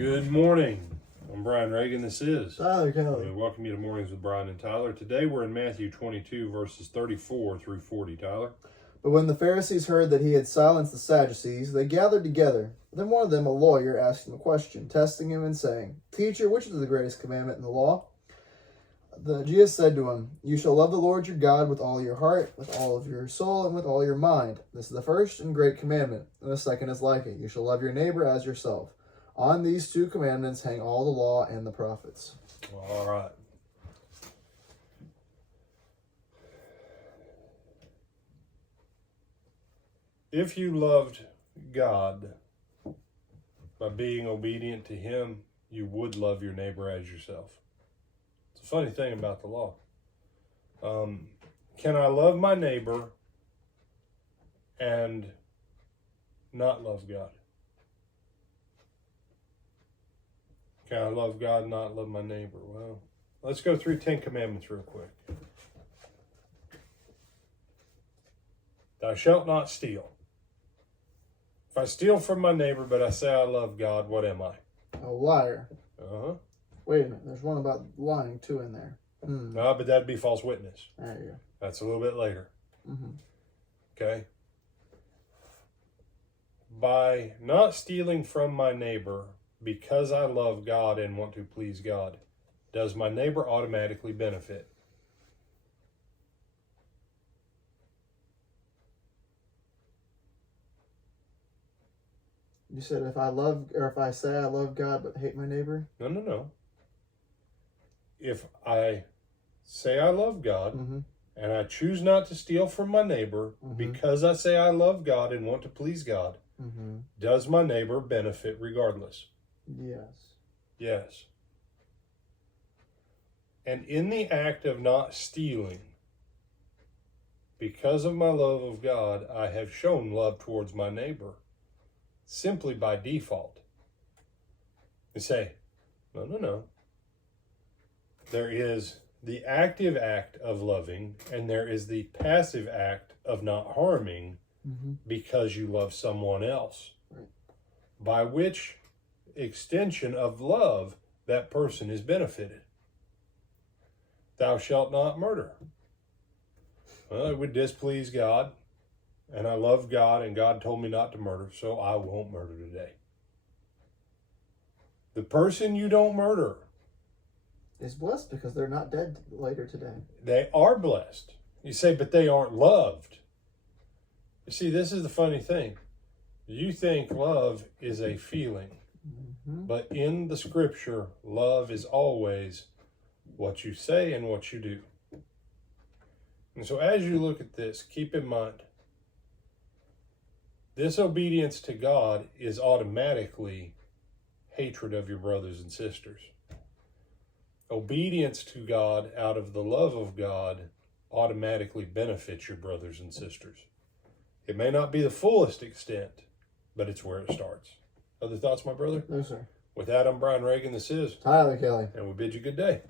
Good morning. I'm Brian Reagan. This is Tyler Kelly. We welcome you to Mornings with Brian and Tyler. Today we're in Matthew 22, verses 34 through 40. Tyler? But when the Pharisees heard that he had silenced the Sadducees, they gathered together. Then one of them, a lawyer, asked him a question, testing him and saying, "Teacher, which is the greatest commandment in the law?" Jesus said to him, "You shall love the Lord your God with all your heart, with all of your soul, and with all your mind. This is the first and great commandment, and the second is like it. You shall love your neighbor as yourself. On these two commandments hang all the law and the prophets." All right. If you loved God by being obedient to Him, you would love your neighbor as yourself. It's a funny thing about the law. Can I love my neighbor and not love God? Can I love God and not love my neighbor? Well, let's go through 10 commandments real quick. Thou shalt not steal. If I steal from my neighbor, but I say I love God, what am I? A liar. Uh-huh. Wait a minute, there's one about lying too in there. No, but that'd be false witness. There you go. That's a little bit later. Mm-hmm. Okay? By not stealing from my neighbor because I love God and want to please God, does my neighbor automatically benefit? You said if I say I love God but hate my neighbor? No. If I say I love God and I choose not to steal from my neighbor because I say I love God and want to please God, does my neighbor benefit regardless? Yes. Yes. And in the act of not stealing, because of my love of God, I have shown love towards my neighbor simply by default. You say, no. There is the active act of loving, and there is the passive act of not harming because you love someone else. Right. By which extension of love that person is benefited. Thou shalt not murder. Well, it would displease God, and I love God, and God told me not to murder, so I won't murder today. The person you don't murder is blessed because they're not dead later today. They are blessed. You say, but they aren't loved. You see, this is the funny thing. You think love is a feeling. But in the scripture, love is always what you say and what you do. And so as you look at this, keep in mind, disobedience to God is automatically hatred of your brothers and sisters. Obedience to God out of the love of God automatically benefits your brothers and sisters. It may not be the fullest extent, but it's where it starts. Other thoughts, my brother? No, sir. With that, I'm Brian Reagan. This is Tyler Kelly. And we bid you good day.